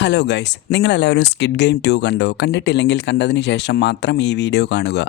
Hello guys, നിങ്ങളെല്ലാവരും squid game 2 കണ്ടോ? കണ്ടിട്ടില്ലെങ്കിൽ കണ്ടതിന് ശേഷം മാത്രം ഈ വീഡിയോ കാണുക.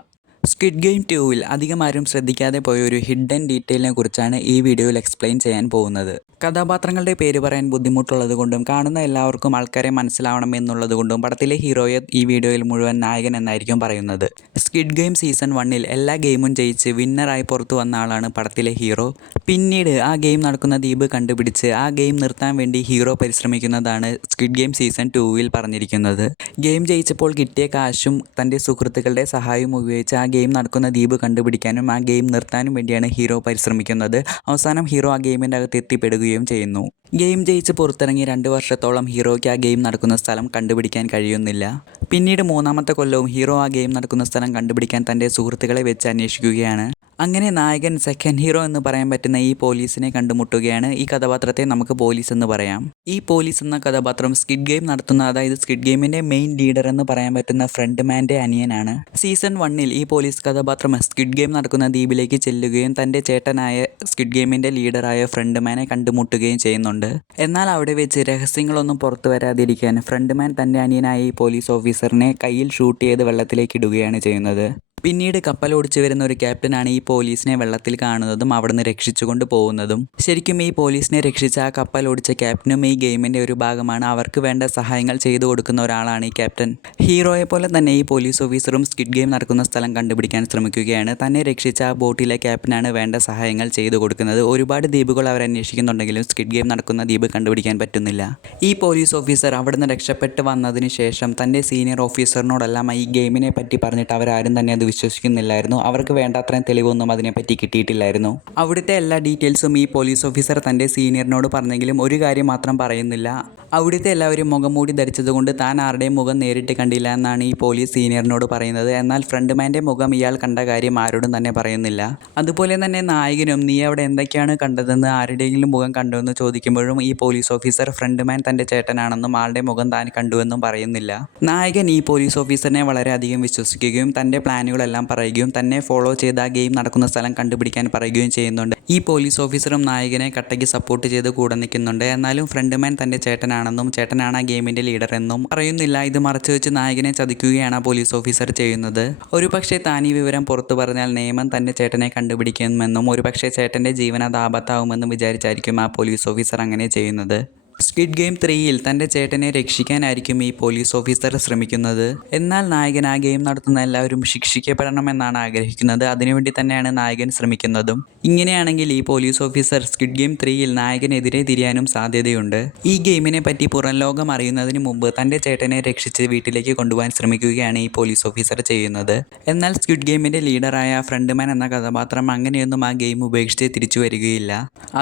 സ്ക്വിഡ് ഗെയിം 2-ൽ അധികം ആരും ശ്രദ്ധിക്കാതെ പോയ ഒരു ഹിഡൻ ഡീറ്റെയിലിനെ കുറിച്ചാണ് ഈ വീഡിയോയിൽ എക്സ്പ്ലെയിൻ ചെയ്യാൻ പോകുന്നത്. കഥാപാത്രങ്ങളുടെ പേര് പറയാൻ ബുദ്ധിമുട്ടുള്ളതുകൊണ്ടും കാണുന്ന എല്ലാവർക്കും ആൾക്കാരെ മനസ്സിലാവണമെന്നുള്ളതുകൊണ്ടും പടത്തിലെ ഹീറോയെ ഈ വീഡിയോയിൽ മുഴുവൻ നായകൻ എന്നായിരിക്കും പറയുന്നത്. സ്ക്വിഡ് ഗെയിം സീസൺ 1-ൽ എല്ലാ ഗെയിമും ജയിച്ച് വിന്നറായി പുറത്തു വന്ന ആളാണ് പടത്തിലെ ഹീറോ. പിന്നീട് ആ ഗെയിം നടക്കുന്ന ദ്വീപ് കണ്ടുപിടിച്ച് ആ ഗെയിം നിർത്താൻ വേണ്ടി ഹീറോ പരിശ്രമിക്കുന്നതാണ് സ്ക്വിഡ് ഗെയിം സീസൺ 2-ൽ പറഞ്ഞിരിക്കുന്നത്. ഗെയിം ജയിച്ചപ്പോൾ കിട്ടിയ കാശും തൻ്റെ സുഹൃത്തുക്കളുടെ സഹായവും ഉപയോഗിച്ച് ആ ഗെയിം നടക്കുന്ന ദ്വീപ് കണ്ടുപിടിക്കാനും ആ ഗെയിം നിർത്താനും വേണ്ടിയാണ് ഹീറോ പരിശ്രമിക്കുന്നത്. അവസാനം ഹീറോ ആ ഗെയിമിൻ്റെ അകത്ത് എത്തിപ്പെടുകയും ചെയ്യുന്നു. ഗെയിം ജയിച്ച് പുറത്തിറങ്ങി 2 വർഷത്തോളം ഹീറോയ്ക്ക് ആ ഗെയിം നടക്കുന്ന സ്ഥലം കണ്ടുപിടിക്കാൻ കഴിയുന്നില്ല. പിന്നീട് 3-ാമത്തെ കൊല്ലവും ഹീറോ ആ ഗെയിം നടക്കുന്ന സ്ഥലം കണ്ടുപിടിക്കാൻ തൻ്റെ സുഹൃത്തുക്കളെ വെച്ച് അന്വേഷിക്കുകയാണ്. അങ്ങനെ നായകൻ സെക്കൻഡ് ഹീറോ എന്ന് പറയാൻ പറ്റുന്ന ഈ പോലീസിനെ കണ്ടുമുട്ടുകയാണ്. ഈ കഥാപാത്രത്തെ നമുക്ക് പോലീസ് എന്ന് പറയാം. ഈ പോലീസ് എന്ന കഥാപാത്രം സ്ക്വിഡ് ഗെയിം നടത്തുന്ന, അതായത് സ്ക്വിഡ് ഗെയിമിൻ്റെ മെയിൻ ലീഡർ എന്ന് പറയാൻ പറ്റുന്ന ഫ്രണ്ട് മാൻ്റെ അനിയനാണ്. സീസൺ 1-ൽ ഈ പോലീസ് കഥാപാത്രം സ്ക്വിഡ് ഗെയിം നടക്കുന്ന ദ്വീപിലേക്ക് ചെല്ലുകയും തൻ്റെ ചേട്ടനായ സ്ക്വിഡ് ഗെയിമിൻ്റെ ലീഡറായ ഫ്രണ്ട് മാനെ കണ്ടുമുട്ടുകയും ചെയ്യുന്നുണ്ട്. എന്നാൽ അവിടെ വെച്ച് രഹസ്യങ്ങളൊന്നും പുറത്തു വരാതിരിക്കാൻ ഫ്രണ്ട് മാൻ തൻ്റെ അനിയനായ ഈ പോലീസ് ഓഫീസറിനെ കയ്യിൽ ഷൂട്ട് ചെയ്ത് വെള്ളത്തിലേക്ക് ഇടുകയാണ് ചെയ്യുന്നത്. പിന്നീട് കപ്പലോടിച്ചു വരുന്ന ഒരു ക്യാപ്റ്റനാണ് ഈ പോലീസിനെ വെള്ളത്തിൽ കാണുന്നതും അവിടുന്ന് രക്ഷിച്ചുകൊണ്ട് പോകുന്നതും. ശരിക്കും ഈ പോലീസിനെ രക്ഷിച്ച ആ കപ്പലോടിച്ച ക്യാപ്റ്റനും ഈ ഗെയിമിൻ്റെ ഒരു ഭാഗമാണ്. അവർക്ക് വേണ്ട സഹായങ്ങൾ ചെയ്തു കൊടുക്കുന്ന ഒരാളാണ് ഈ ക്യാപ്റ്റൻ. ഹീറോയെ പോലെ തന്നെ ഈ പോലീസ് ഓഫീസറും സ്ക്വിഡ് ഗെയിം നടക്കുന്ന സ്ഥലം കണ്ടുപിടിക്കാൻ ശ്രമിക്കുകയാണ്. തന്നെ രക്ഷിച്ച ആ ബോട്ടിലെ ക്യാപ്റ്റനാണ് വേണ്ട സഹായങ്ങൾ ചെയ്തു കൊടുക്കുന്നത്. ഒരുപാട് ദ്വീപുകൾ അവർ അന്വേഷിക്കുന്നുണ്ടെങ്കിലും സ്ക്വിഡ് ഗെയിം നടക്കുന്ന ദ്വീപ് കണ്ടുപിടിക്കാൻ പറ്റുന്നില്ല. ഈ പോലീസ് ഓഫീസർ അവിടുന്ന് രക്ഷപ്പെട്ട് വന്നതിന് ശേഷം തൻ്റെ സീനിയർ ഓഫീസറിനോടെല്ലാം ഈ ഗെയിമിനെ പറ്റി പറഞ്ഞിട്ട് അവരാരും തന്നെ അത് വിശ്വസിക്കുന്നില്ലായിരുന്നു. അവർക്ക് വേണ്ട അത്രയും തെളിവൊന്നും അതിനെപ്പറ്റി കിട്ടിയിട്ടില്ലായിരുന്നു. അവിടുത്തെ എല്ലാ ഡീറ്റെയിൽസും ഈ പോലീസ് ഓഫീസർ തൻ്റെ സീനിയറിനോട് പറഞ്ഞെങ്കിലും ഒരു കാര്യം മാത്രം പറയുന്നില്ല. അവിടുത്തെ എല്ലാവരും മുഖംമൂടി ധരിച്ചതുകൊണ്ട് താൻ ആരുടെയും മുഖം നേരിട്ട് കണ്ടില്ല എന്നാണ് ഈ പോലീസ് സീനിയറിനോട് പറയുന്നത്. എന്നാൽ ഫ്രണ്ട് മാൻ്റെ മുഖം ഇയാൾ കണ്ട കാര്യം ആരോടും തന്നെ പറയുന്നില്ല. അതുപോലെ തന്നെ നായകനും നീ അവിടെ എന്തൊക്കെയാണ് കണ്ടതെന്ന് ആരുടെയെങ്കിലും മുഖം കണ്ടുവെന്ന് ചോദിക്കുമ്പോഴും ഈ പോലീസ് ഓഫീസർ ഫ്രണ്ട് മാൻ തൻ്റെ ചേട്ടനാണെന്നും ആളുടെ മുഖം താൻ കണ്ടുവെന്നും പറയുന്നില്ല. നായകൻ ഈ പോലീസ് ഓഫീസറിനെ വളരെയധികം വിശ്വസിക്കുകയും തൻ്റെ പ്ലാനുകളെല്ലാം പറയുകയും തന്നെ ഫോളോ ചെയ്ത് ആ ഗെയിം നടക്കുന്ന സ്ഥലം കണ്ടുപിടിക്കാൻ പറയുകയും ചെയ്യുന്നുണ്ട്. ഈ പോലീസ് ഓഫീസറും നായകനെ കട്ടയ്ക്ക് സപ്പോർട്ട് ചെയ്ത് കൂടെ നിൽക്കുന്നുണ്ട്. എന്നാലും ഫ്രണ്ട് മാൻ തൻ്റെ ചേട്ടനാണെന്നും ചേട്ടനാണ് ആ ഗെയിമിൻ്റെ ലീഡർ എന്നും പറയുന്നില്ല. ഇത് മറച്ചു വെച്ച് നായകനെ ചതിക്കുകയാണ് ആ പോലീസ് ഓഫീസർ ചെയ്യുന്നത്. ഒരുപക്ഷെ താൻ ഈ വിവരം പുറത്തു പറഞ്ഞാൽ നിയമം തൻ്റെ ചേട്ടനെ കണ്ടുപിടിക്കുമെന്നും ഒരുപക്ഷെ ചേട്ടൻ്റെ ജീവൻ അത് ആപത്താവുമെന്നും വിചാരിച്ചായിരിക്കും ആ പോലീസ് ഓഫീസർ അങ്ങനെ ചെയ്യുന്നത്. സ്ക്വിഡ് ഗെയിം 3-ൽ തൻ്റെ ചേട്ടനെ രക്ഷിക്കാനായിരിക്കും ഈ പോലീസ് ഓഫീസർ ശ്രമിക്കുന്നത്. എന്നാൽ നായകൻ ആ ഗെയിം നടത്തുന്ന എല്ലാവരും ശിക്ഷിക്കപ്പെടണമെന്നാണ് ആഗ്രഹിക്കുന്നത്. അതിനുവേണ്ടി തന്നെയാണ് നായകൻ ശ്രമിക്കുന്നതും. ഇങ്ങനെയാണെങ്കിൽ ഈ പോലീസ് ഓഫീസർ സ്ക്വിഡ് ഗെയിം 3-ൽ നായകനെതിരെ തിരിയാനും സാധ്യതയുണ്ട്. ഈ ഗെയിമിനെ പറ്റി പുറം ലോകം അറിയുന്നതിന് മുമ്പ് തൻ്റെ ചേട്ടനെ രക്ഷിച്ച് വീട്ടിലേക്ക് കൊണ്ടുപോകാൻ ശ്രമിക്കുകയാണ് ഈ പോലീസ് ഓഫീസർ ചെയ്യുന്നത്. എന്നാൽ സ്ക്വിഡ് ഗെയിമിൻ്റെ ലീഡറായ ഫ്രണ്ട് മാൻ എന്ന കഥാപാത്രം അങ്ങനെയൊന്നും ആ ഗെയിം ഉപേക്ഷിച്ച് തിരിച്ചു വരികയില്ല.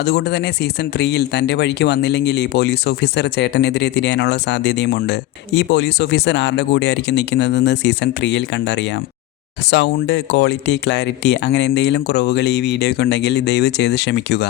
അതുകൊണ്ട് തന്നെ സീസൺ 3-ൽ തൻ്റെ വഴിക്ക് വന്നില്ലെങ്കിൽ ഈ പോലീസ് ഓഫീസർ ചേട്ടനെതിരെ തിരിയാനുള്ള സാധ്യതയുമുണ്ട്. ഈ പോലീസ് ഓഫീസർ ആരുടെ കൂടെയായിരിക്കും നിൽക്കുന്നതെന്ന് സീസൺ 3-ൽ കണ്ടറിയാം. സൗണ്ട് ക്വാളിറ്റി, ക്ലാരിറ്റി അങ്ങനെ എന്തെങ്കിലും കുറവുകൾ ഈ വീഡിയോയ്ക്കുണ്ടെങ്കിൽ ദയവ് ചെയ്ത് ക്ഷമിക്കുക.